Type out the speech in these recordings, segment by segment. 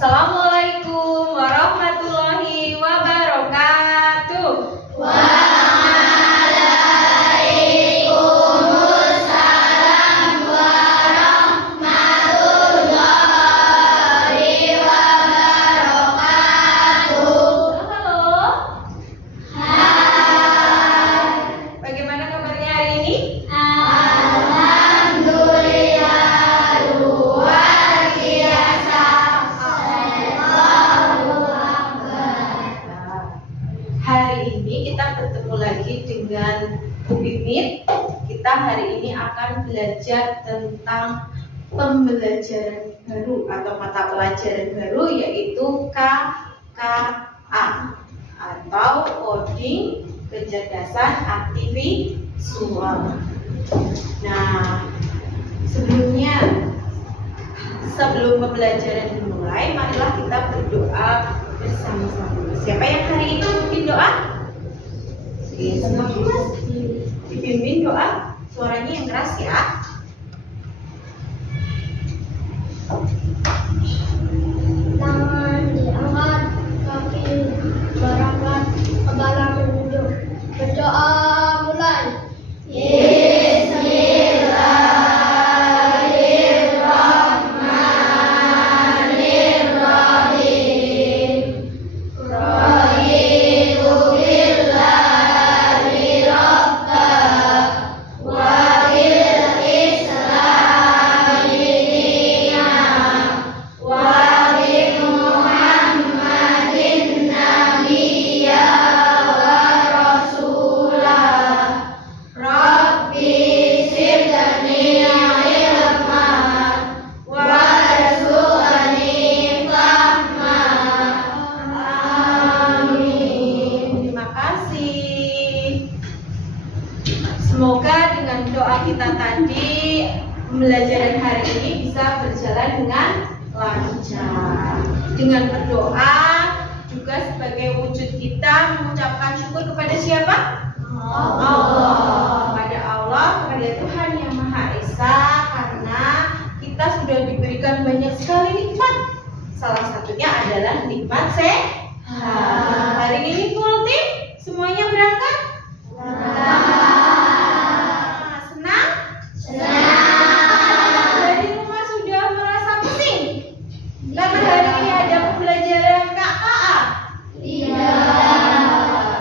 Assalamualaikum warahmatullahi wabarakatuh. Waalaikumsalam warahmatullahi wabarakatuh. Halo. Hai. Bagaimana kabarnya hari ini? Alhamdulillah luar biasa. Hari ini kita bertemu lagi dengan Bu Pipit. Kita hari ini akan belajar tentang pembelajaran baru atau mata pelajaran baru, yaitu KKA atau Coding Kecerdasan Artifisial. Nah, sebelum pembelajaran dimulai, marilah kita berdoa bersama-sama. Siapa yang hari ini memimpin doa? Dipimpin doa, suaranya yang keras ya. Tangan diangkat, kaki berangkat, kepala menunjuk. Berdoa mulai. Bismillahirrahmanirrahim. Raditu billahi rabba wa bil islami dinan wa bi Muhammadin nabiyya wa rasulah. Rabbi zidni ilman warzuqni fahman. Amin. Terima kasih. Semoga dengan doa kita tadi, pembelajaran hari ini bisa berjalan dengan lancar. Dengan berdoa juga sebagai wujud kita mengucapkan syukur kepada siapa? Allah. Kepada Allah, kepada Tuhan yang Maha Esa, karena kita sudah diberikan banyak sekali nikmat. Salah satunya adalah nikmat sehat. Hari ini full tim, semuanya berangkat? Senang? Dari rumah sudah merasa pusing? Karena hari ini ada pembelajaran KKA.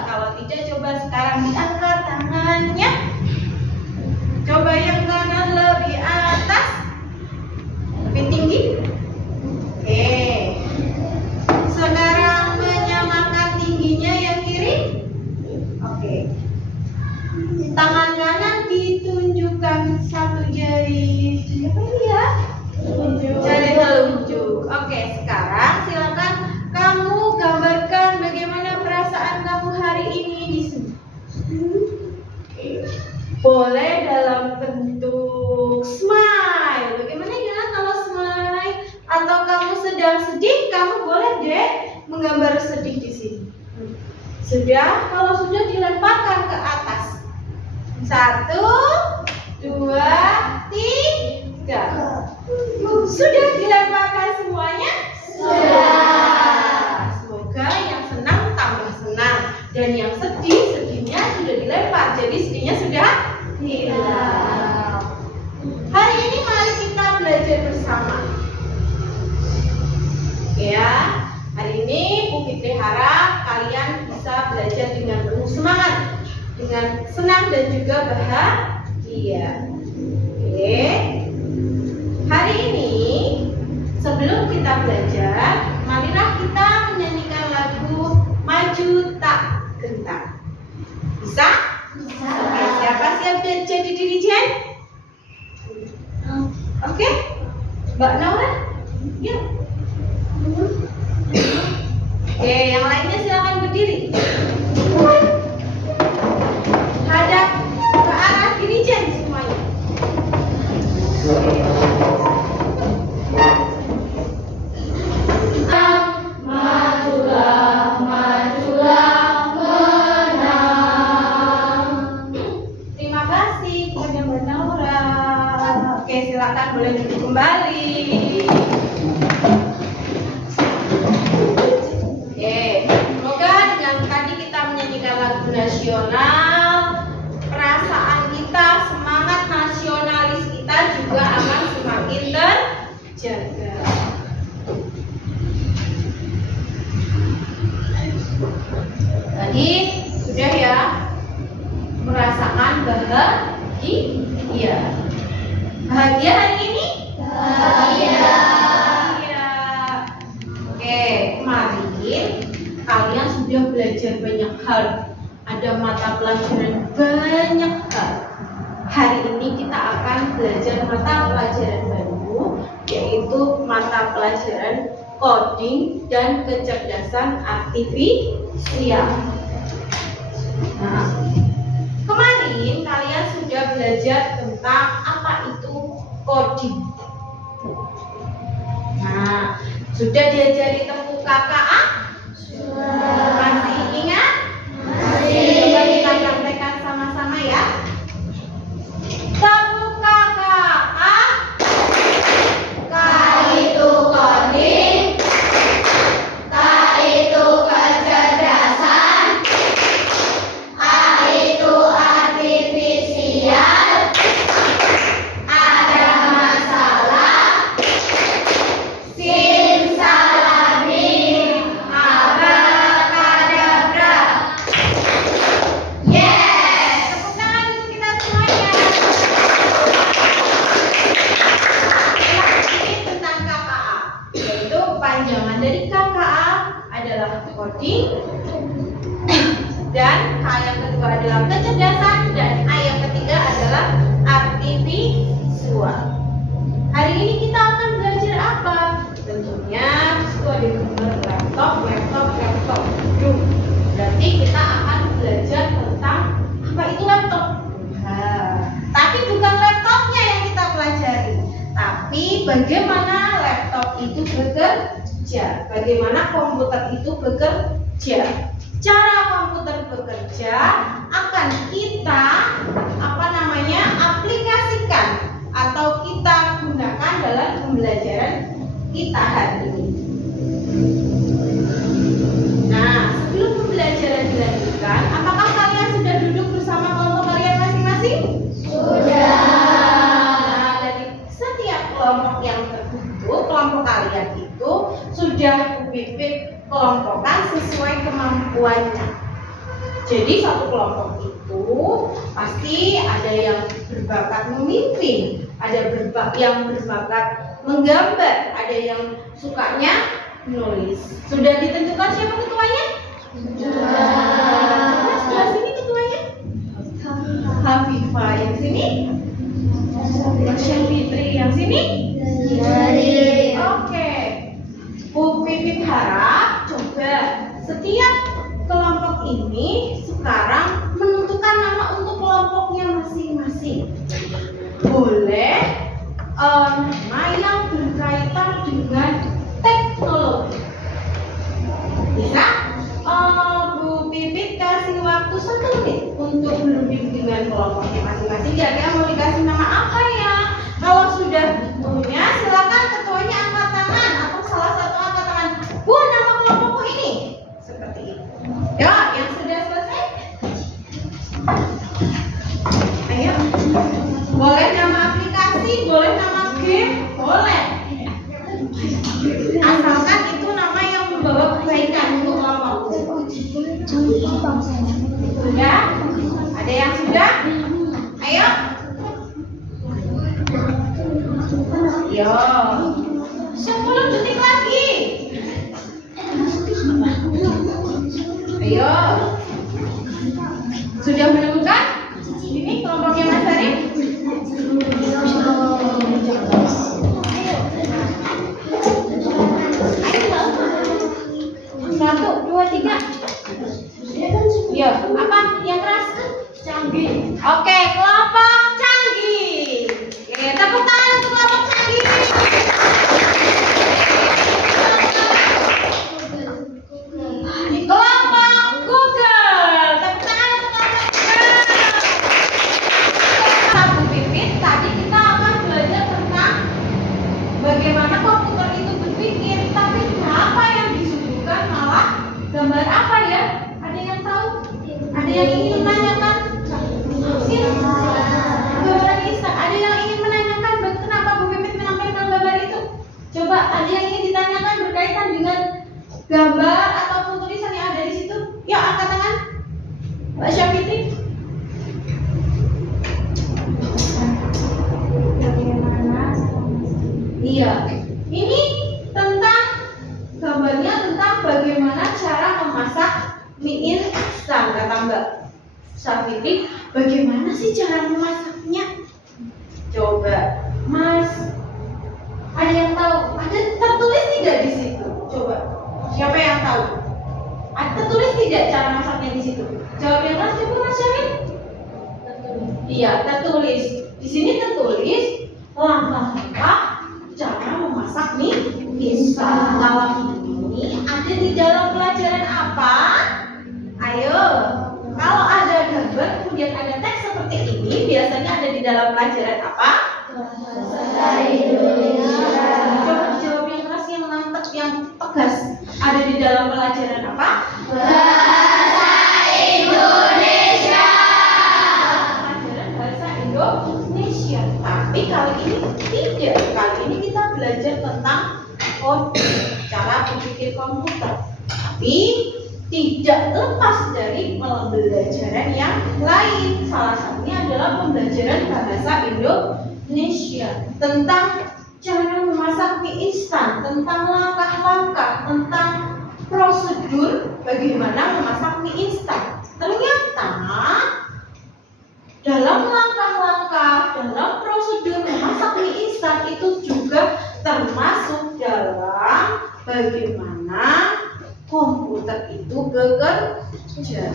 Kalau tidak, coba sekarang diangkat tangannya. Coba yang kanan lebih atas, lebih tinggi. Oke. Sekarang menyamakan tingginya yang kiri. Oke. Tangan kanan ditunjukkan satu jari. Jari apa ini ya? Jari telunjuk. Oke, sekarang silakan kamu gambarkan bagaimana perasaan kamu hari ini di sini. Boleh dalam bentuk smile. Bagaimana ya kalau smile? Atau kamu sedang sedih, kamu boleh deh menggambar sedih di sini. Sudah? Kalau sudah, dilemparkan ke atas. 1, 2, 3. Sudah dilemparkan semuanya? Sudah. Semoga yang senang tambah senang, dan yang sedihnya sudah dilempar, jadi sedihnya sudah hilang. Hari ini mari kita belajar bersama. Ya, hari ini Bu Fitri harap kalian bisa belajar dengan penuh semangat, dengan senang dan juga bahagia. Oke. Hari ini sebelum kita belajar, marilah kita menyanyikan lagu Maju Tak Gentar. Bisa? Oke, siapa siap jadi dirijen? Oke, Mbak Naura? Ya. Oke, yang lainnya silakan berdiri. Hadap ke arah dirijen semuanya. Majulah, majulah, menang. Terima kasih kepada Mbak Naura. Oke, silakan boleh duduk kembali. bahagia. Bahagia hari ini? Bahagia. Bahagia. Oke, kemarin kalian sudah belajar banyak hal. Ada mata pelajaran banyak hal. Hari ini kita akan belajar mata pelajaran baru, yaitu mata pelajaran coding dan kecerdasan artifisial. Nah, kemarin kalian sudah belajar tentang apa itu coding. Nah, sudah diajari tepuk KKA? Masih ingat? Coba kita praktekkan sama-sama ya. Tepuk KKA. K itu coding, K itu kecerdasan, A itu artifisial, ada masalah, simsalabim, abrakadabra. Yes! Tepuk tangan untuk kita semuanya. Ini tentang KKA, yaitu panjangan dari KKA adalah coding, dan K yang kedua adalah kecerdasan, dan A yang ketiga adalah artifisial. Hari ini kita akan belajar apa? Tentunya itu ada gambar laptop. Berarti kita akan belajar tentang apa itu laptop. Tapi bukan laptopnya yang kita pelajari, tapi bagaimana laptop itu bekerja, bagaimana komputer itu bekerja. Cara komputer bekerja akan kita aplikasikan atau kita gunakan dalam pembelajaran kita hari ini. Nah, sebelum pembelajaran dilanjutkan, apakah kalian sudah duduk bersama kelompok kalian masing-masing? Sudah. Nah, dari setiap kelompok yang terbentuk, kelompok kalian itu sudah Pipit kelompokkan sesuai kemampuannya. Jadi satu kelompok itu pasti ada yang berbakat memimpin, ada yang berbakat menggambar, ada yang sukanya menulis. Sudah ditentukan siapa ketuanya? Coba sebelah sini ketuanya. Hafifah, yang sini Fitri, yang sini Oke. Bu Pipit harap coba setiap kelompok ini sekarang menentukan nama untuk kelompoknya masing-masing. Boleh nama yang berkaitan dengan teknologi. Bisa? Bu Pipit kasih waktu 1 menit untuk berbincang dengan kelompoknya masing-masing. Kira-kira mau dikasih nama apa ya? Kalau sudah punya, silakan ketuanya angkat tangan atau salah satu angkat tangan. Bu, nama kelompokku ini. Seperti itu. Ya, yang sudah selesai. Ayo. Boleh nama aplikasi, boleh nama game, boleh. Asalkan itu nama yang membawa kebaikan untuk kelompok. Sudah? Ada yang sudah? Ayo. Yo. 10 detik lagi. Ayo. Sudah menemukan? Ini kelompoknya Mas Arif? Satu, dua, tiga. Yo, apa? Yang keras? Canggih. Oke, kelompok canggih. Oke, tepuk tangan untuk kelompok canggih. Kelompok Google. Tepuk tangan untuk kelompok Google. Satu Pipit, tadi kita akan belajar tentang bagaimana komputer itu berpikir. Tapi kenapa yang disuguhkan malah gambar apa ya? Ada yang tahu? Ada yang ingin menanyakan? Gambar Isa. Ada yang ingin menanyakan kenapa Bu Pipit menampilkan gambar itu? Coba, ada yang ingin ditanyakan berkaitan dengan gambar ataupun tulisan yang ada di situ? Ya, angkat tangan. Mbak Syafitri. Iya. Ini tentang gambarnya tentang bagaimana cara memasak mie instan, kata Mbak Syafitri. Bagaimana sih cara memasaknya? Coba, Mas. Ada yang tahu? Ada tertulis tidak di situ? Coba. Siapa yang tahu? Ada tertulis tidak cara masaknya di situ? Jawab yang Mas, coba Mas Syafit. Iya, tertulis. Di sini tertulis langkah-langkah cara memasak mie instan. Kalau ini ada di dalam pelajaran apa? Ayo. Kalau ada gambar kemudian ada teks seperti ini, biasanya ada di dalam pelajaran apa? Bahasa Indonesia. Coba dijawab yang keras, yang mantap, yang tegas. Ada di dalam pelajaran apa? Bahasa Indonesia. Pelajaran bahasa Indonesia. Tapi kali ini tidak. Kali ini kita belajar tentang cara berpikir komputer. Tapi tidak lepas dari pembelajaran yang lain. Salah satunya adalah pembelajaran bahasa Indonesia tentang cara memasak mie instan, tentang langkah-langkah, tentang prosedur bagaimana memasak mie instan. Ternyata dalam langkah-langkah, dalam prosedur memasak mie instan itu juga termasuk dalam bagaimana komputer itu bekerja.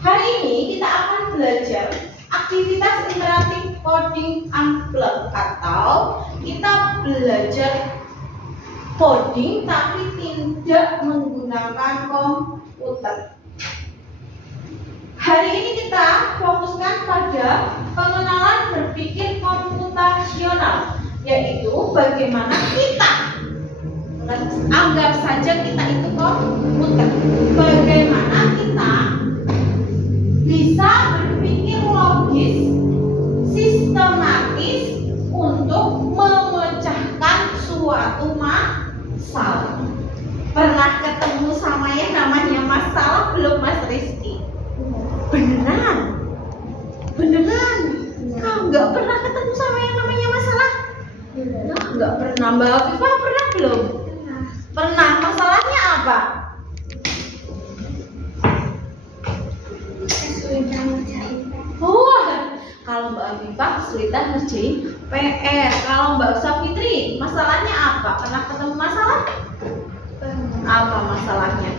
Hari ini kita akan belajar aktivitas interaktif coding unplugged, atau kita belajar coding tapi tidak menggunakan komputer. Hari ini kita fokuskan pada pengenalan berpikir komputasional, yaitu bagaimana kita, anggap saja kita itu komputer, bagaimana kita bisa berpikir logis, sistematis untuk memecahkan suatu masalah. Pernah ketemu sama yang namanya masalah belum, Mas Rizky? Beneran? Beneran? Kau nggak pernah ketemu sama yang namanya masalah? Nggak pernah. Mbak Afifah pernah belum? Pernah. Masalahnya apa? Oh, kalau Mbak Afifah kesulitan ngerjain PR. Kalau Mbak Syafitri, masalahnya apa? Pernah ketemu masalah? Apa masalahnya?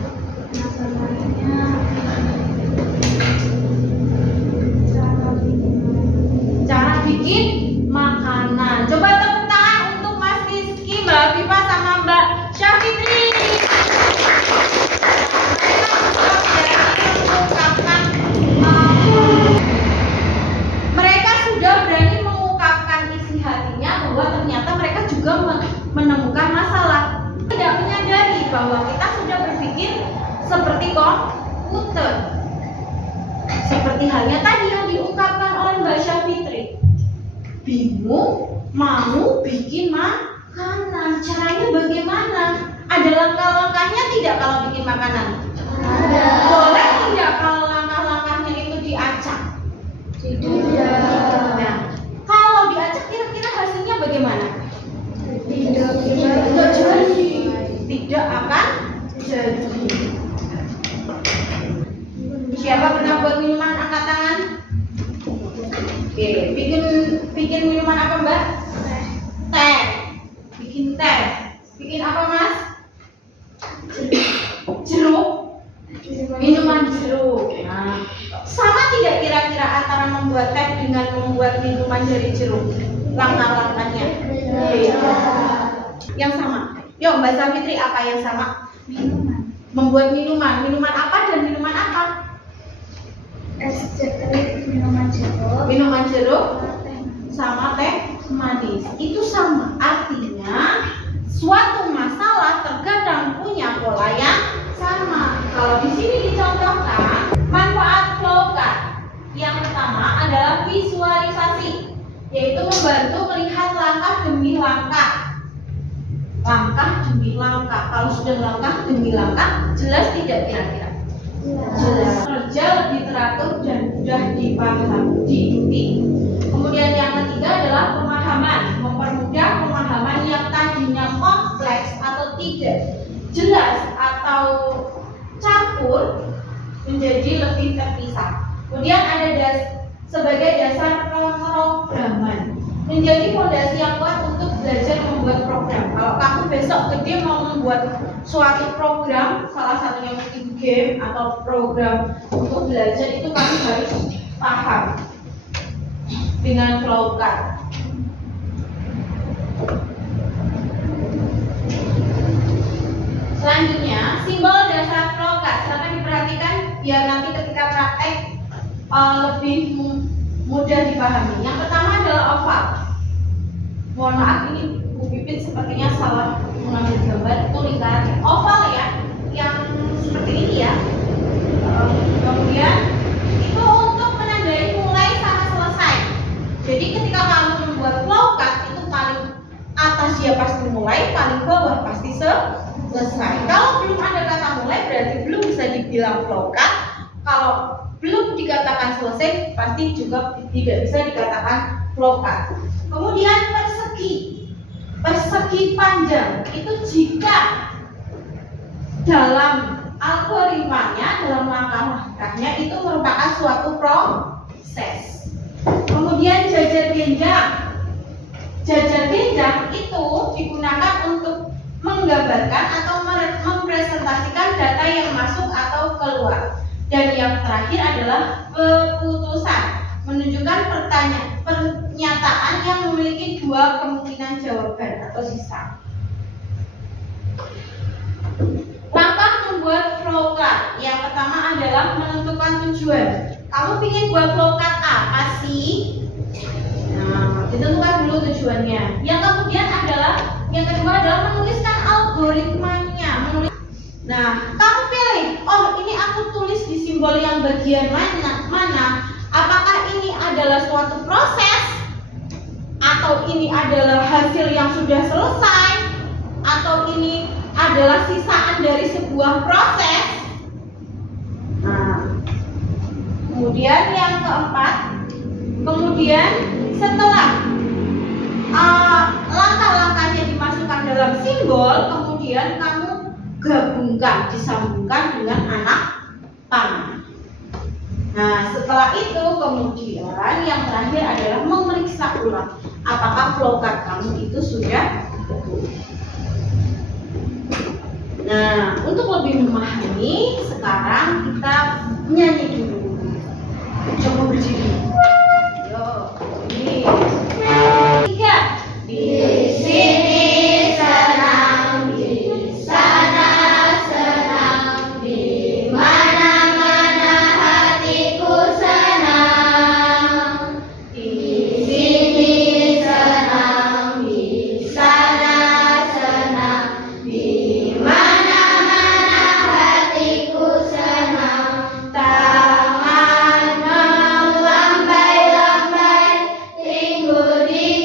Cara bikin makanan. Coba tepuk tangan untuk Mas Rizky, Mbak Afifah, sama Mbak Syafitri. Mereka sudah berani mengungkapkan isi hatinya bahwa ternyata mereka juga menemukan masalah. Tidak menyadari bahwa kita sudah berpikir seperti komputer. Seperti halnya tadi yang diungkapkan oleh Mbak Syafitri. Bingung mau bikin makanan, caranya bagaimana? Ada langkah-langkahnya tidak kalau bikin makanan? Ada. Boleh tidak kalau langkah-langkahnya itu diacak? Tidak. Nah, kalau diacak kira-kira hasilnya bagaimana? Tidak. Tidak jadi. Tidak akan jadi. Siapa pernah buat minuman, angkat tangan? Oke, bikin minuman apa, Mbak? Teh. Bikin teh. Bikin apa, Mas? Jeruk. Minuman jeruk. Nah, sama tidak kira-kira antara membuat teh dengan membuat minuman dari jeruk? Langkah-langkahnya beda. Yang sama. Yo, Mbak Syafitri, apa yang sama? Minuman. Membuat minuman. Minuman apa dan minuman apa? Es jeruk, minuman jeruk. Minuman jeruk sama teh manis. Itu sama. Artinya suatu masalah terkadang punya pola yang sama. Kalau di sini dicontohkan manfaat flowchart. Yang pertama adalah visualisasi, yaitu membantu melihat langkah demi langkah. Langkah demi langkah. Kalau sudah langkah demi langkah, jelas tidak kira-kira? Jelas. Kerja lebih teratur dan mudah diikuti. Kemudian yang ketiga adalah pemahaman, mempermudah pemahaman yang tadinya kompleks atau tidak jelas atau campur menjadi lebih terpisah. Kemudian ada sebagai dasar pemrograman, menjadi fondasi yang kuat untuk belajar membuat program. Kalau kamu besok gede mau membuat suatu program, salah satunya mungkin game atau program untuk belajar, itu kamu harus paham dengan flowchart. Selanjutnya, simbol dasar flowchart. Silakan diperhatikan biar nanti ketika praktek lebih mudah dipahami. Yang pertama adalah oval. Mohon maaf, ini Bu Pipit sepertinya salah mengambil gambar. Itu lingkaran oval ya, yang seperti ini ya. Kemudian itu untuk menandai mulai sama selesai. Jadi ketika kamu membuat flowchart, itu paling atas dia pasti mulai, paling bawah pasti selesai. Kalau belum ada kata mulai berarti belum bisa dibilang flowchart. Kalau belum dikatakan selesai pasti juga tidak bisa dikatakan flowchart. Kemudian persegi panjang itu jika dalam algoritmanya, dalam langkah-langkahnya itu merupakan suatu proses. Kemudian jajar genjang itu digunakan untuk menggambarkan atau mempresentasikan data yang masuk atau keluar. Dan yang terakhir adalah keputusan, menunjukkan pernyataan yang memiliki dua kemungkinan jawaban atau sisa. Langkah membuat flowchart. Yang pertama adalah menentukan tujuan. Kamu ingin buat flowchart apa sih? Nah, ditentukan dulu tujuannya. Yang kedua adalah menuliskan algoritmanya. Nah, kamu pilih. Oh, ini aku tulis di simbol yang bagian mana? Apakah ini adalah suatu proses? Atau ini adalah hasil yang sudah selesai? Atau ini adalah sisaan dari sebuah proses? Nah, kemudian yang keempat, setelah langkah-langkahnya dimasukkan dalam simbol, kemudian kamu disambungkan dengan anak panah. Nah, setelah itu kemudian yang terakhir adalah memeriksa ulang apakah flowchart kamu itu sudah betul. Nah, untuk lebih memahami, sekarang kita nyanyi dulu. Coba berdiri. Yo, ini. 3. Di sini senang, di sana senang, di mana-mana hatiku senang. Di sini senang, di sana senang, di mana-mana hatiku senang. Tangan melambai-lambai, tinggu di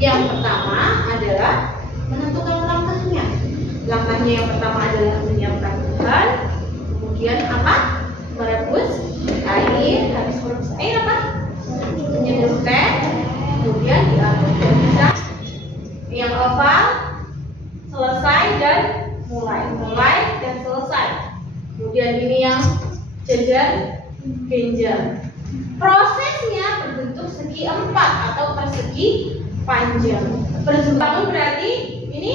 Yang pertama adalah menentukan langkahnya. Langkahnya yang pertama adalah menyiapkan bahan, kemudian apa? Merebus air, habis merebus air apa? Menyeduh teh, kemudian diaduk. Bisa yang oval, selesai dan mulai dan selesai. Kemudian ini yang jajar, genjang. Prosesnya berbentuk segi 4 atau persegi panjang. Bangun berarti ini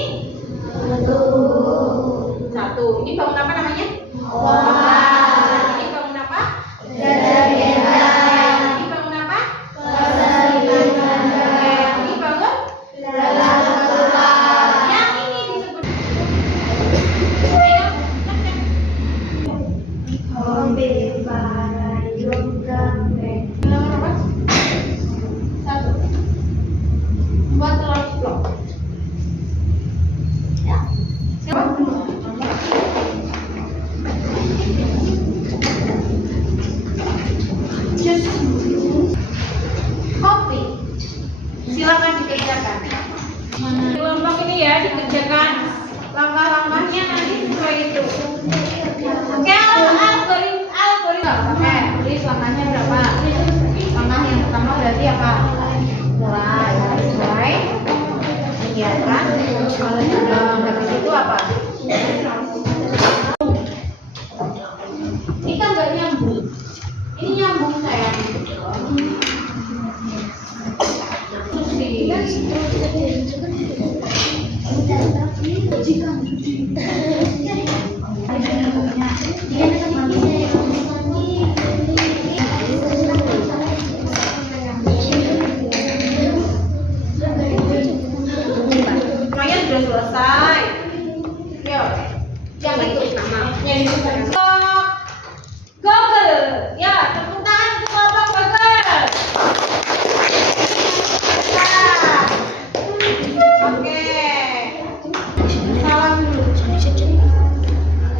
satu. Ini bangun apa namanya? Oval. Ini bangun apa? Jajar genjang. Ini bangun apa? Persegi panjang. Ini bangun Dalam keluar. yang ini disebut Hobi para yoga back. Nomor apa? 1. Buat telur ceplok. Ya. Siapa? Just kopi. Silakan dikerjakan. Kelompok ini ya dikerjakan langkah-langkahnya nanti sesuai itu. Oke, algoritma. Oke, tulis langkahnya berapa? Langkah yang pertama berarti apa? Mulai menyiapkan. Habis itu apa? Ini kan nggak nyambung. Ini nyambung sayang. Terus di semuanya sudah selesai. Yuk, yang itu yang itu Google. Ya, tepuk tangan untuk kelompok Google. Oke. Salam dulu.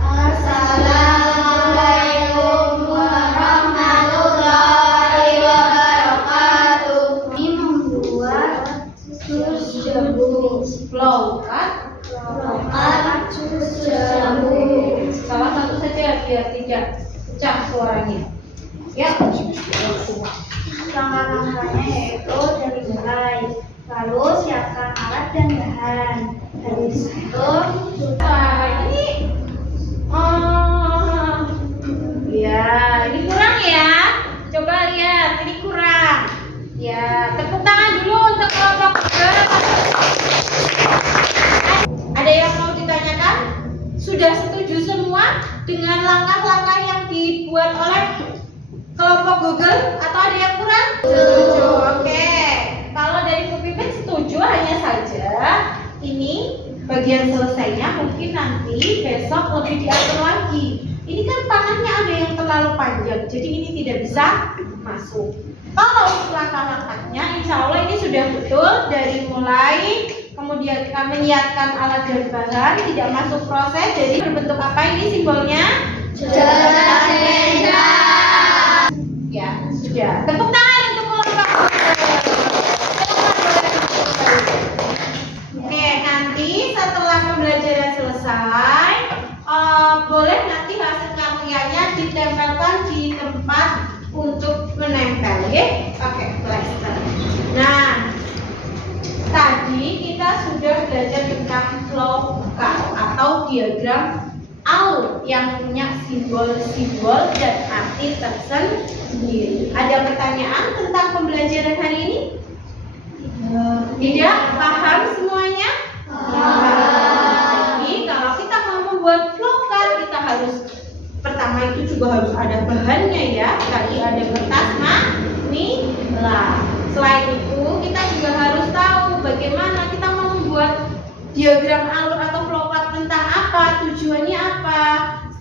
Assalamualaikum warahmatullahi wabarakatuh. Ini membuat jus jambu. Flow kan? Jus jambu. Salah satu saja biar tidak pecah suaranya. Ya. Langkah-langkahnya yaitu dari mulai, lalu siapkan alat dan bahan. Habis itu Nah, ini ya, ini kurang ya. Coba lihat, ini kurang. Ya, tepuk tangan dulu untuk kelompok Google. Ada yang mau ditanyakan? Sudah setuju semua dengan langkah-langkah yang dibuat oleh kelompok Google atau ada yang kurang? Setuju. Oke. Kalau dari Pupipin setuju, hanya saja ini bagian selesainya mungkin nanti besok lebih diatur lagi. Ini kan tangannya ada yang terlalu panjang, jadi ini tidak bisa masuk. Kalau langkah-langkahnya, insya Allah ini sudah betul dari mulai kemudian kita menyiapkan alat dan bahan, tidak masuk proses. Jadi berbentuk apa ini simbolnya? jajar genjang. Ya, sudah. Tepuk tangan untuk kelompok. Oke, nanti setelah pembelajaran selesai, boleh nanti hasil karyanya ditempelkan di tempat untuk menempel, ya? Oke, plester. Nah, tadi kita sudah belajar tentang flow chart atau diagram alur yang punya simbol-simbol dan arti tersendiri. Ada pertanyaan tentang pembelajaran hari ini? Tidak? Paham semuanya? Jadi kalau kita mau membuat flow chart, kita harus pertama itu juga harus ada bahannya ya. Tadi ada kertas manila. Selain itu kita juga harus tahu bagaimana kita mau membuat diagram alur atau flow chart tentang apa, tujuannya apa.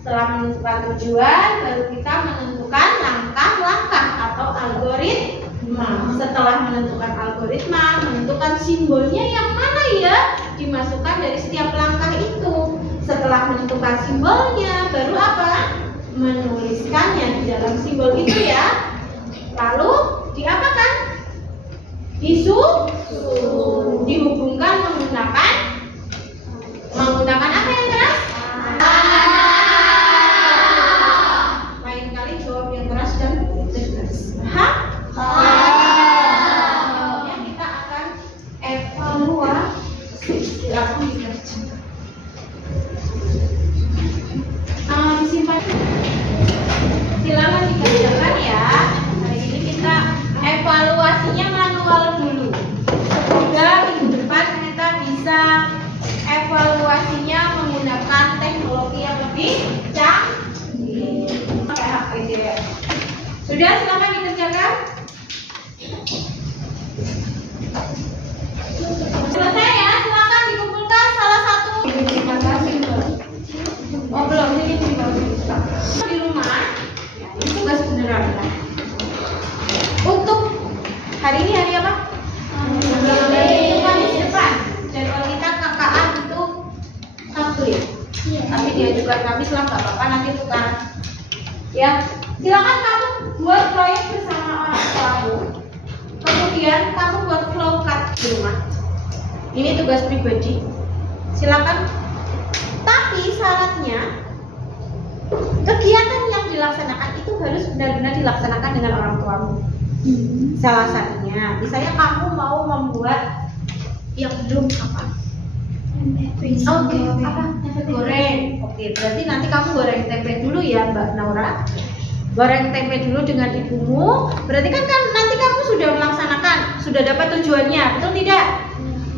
Setelah menentukan tujuan, baru kita menentukan langkah-langkah atau algoritma. Setelah menentukan algoritma, menentukan simbolnya yang mana ya dimasukkan dari setiap langkah itu. Setelah menentukan simbolnya, baru apa? Menuliskannya di dalam simbol itu ya. Lalu diapakan? dihubungkan menggunakan apa yang keras? Lain kali jawab yang keras dan tegas. Selanjutnya kita akan evaluasi. Silakan dikerjakan. Disimpan. Silakan dikerjakan ya. Hari ini kita evaluasinya manual dulu. Semoga minggu depan kita bisa evaluasinya menggunakan teknologi yang lebih canggih. Pakai HP ya. Sudah, silakan dikerjakan. Selesai ya, silakan dikumpulkan salah satu. Oh belum, ini di rumah. Ya, ini tugas beneran. Untuk hari ini hari apa? Kamis depan. Jadwal kita KKA itu Sabtu ya. Tapi diajukan Kamis lah, nggak apa-apa, nanti tukar. Ya, silakan kamu buat proyek bersama orang tuamu. Kemudian kamu buat flowcard di rumah. Ini tugas pribadi. Silakan. Tapi syaratnya kegiatan yang dilaksanakan itu harus benar-benar dilaksanakan dengan orang tuamu. Salah satunya, misalnya kamu mau membuat yang belum apa? Oke, apa? Tempe goreng. Oke, berarti nanti kamu goreng tempe dulu ya, Mbak Naura. Goreng tempe dulu dengan ibumu. Berarti kan nanti kamu sudah melaksanakan, sudah dapat tujuannya, betul tidak?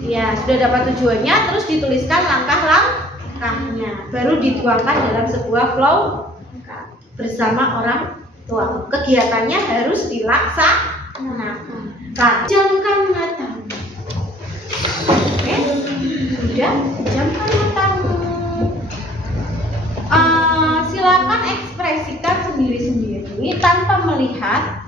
Ya, sudah dapat tujuannya, terus dituliskan langkah-langkahnya, baru dituangkan dalam sebuah flow bersama orang tua. Kegiatannya harus dilaksanakan. Pejamkan matamu. Oke, sudah, pejamkan matamu. Silakan ekspresikan sendiri-sendiri tanpa melihat,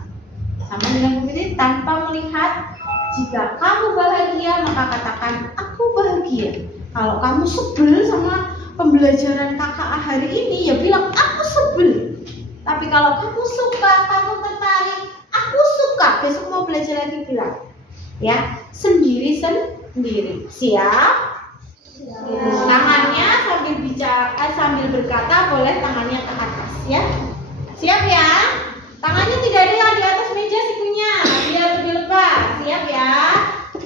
sama dengan begini, tanpa melihat. Jika kamu bahagia, maka katakan aku bahagia. Kalau kamu sebel sama pembelajaran KKA hari ini, ya bilang aku sebel. Tapi kalau kamu suka, kamu tertarik, aku suka, besok mau belajar lagi, bilang ya sendiri-sendiri. Siap? Tangannya sambil bicara, sambil berkata, boleh tangannya ke atas ya. Siap ya? Tangannya tidak ada yang di atas meja sikunya, biar dilepas. Siap ya?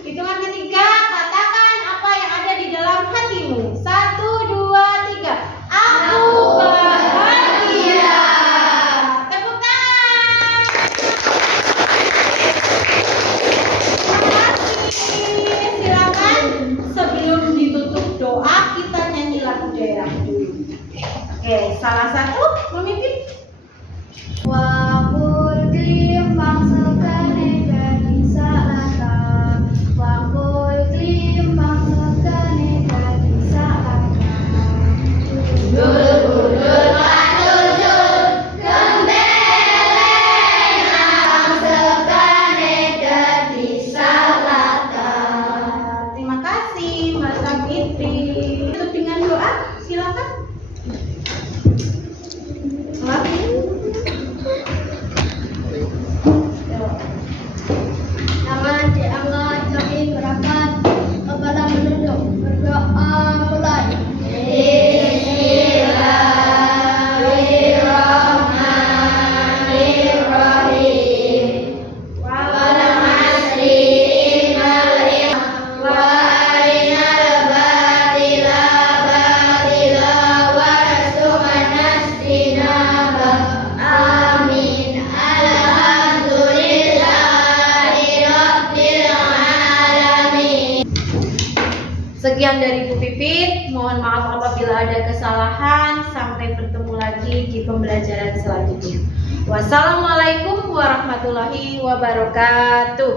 Hitungan ketiga, katakan apa yang ada di dalam hatimu. 1, 2, 3. Aku bahagia. Tepuk tangan. Terima kasih. Silakan sebelum ditutup doa kita nyanyi lagu daerah dulu. Oke, salah satu memimpin. Wakul klimbang sekane dari salata. Wakul klimbang sekane dari salata. Jul panujul gembeleng sekane dari salata. Terima kasih Mbak Sabiti. Tutup dengan doa, silakan. Jangan dianggap kami berangkat kepada menunduk. Berdoa mulai. Bismillahirrahmanirrahim. Wal asri innal wa arinal batila batila wa nastinaba. Amin. Alhamdulillahirrabbil alamin. Sekian dari Bu Pipit, mohon maaf apabila ada kesalahan. Sampai bertemu lagi di pembelajaran selanjutnya. Wassalamualaikum warahmatullahi wabarakatuh.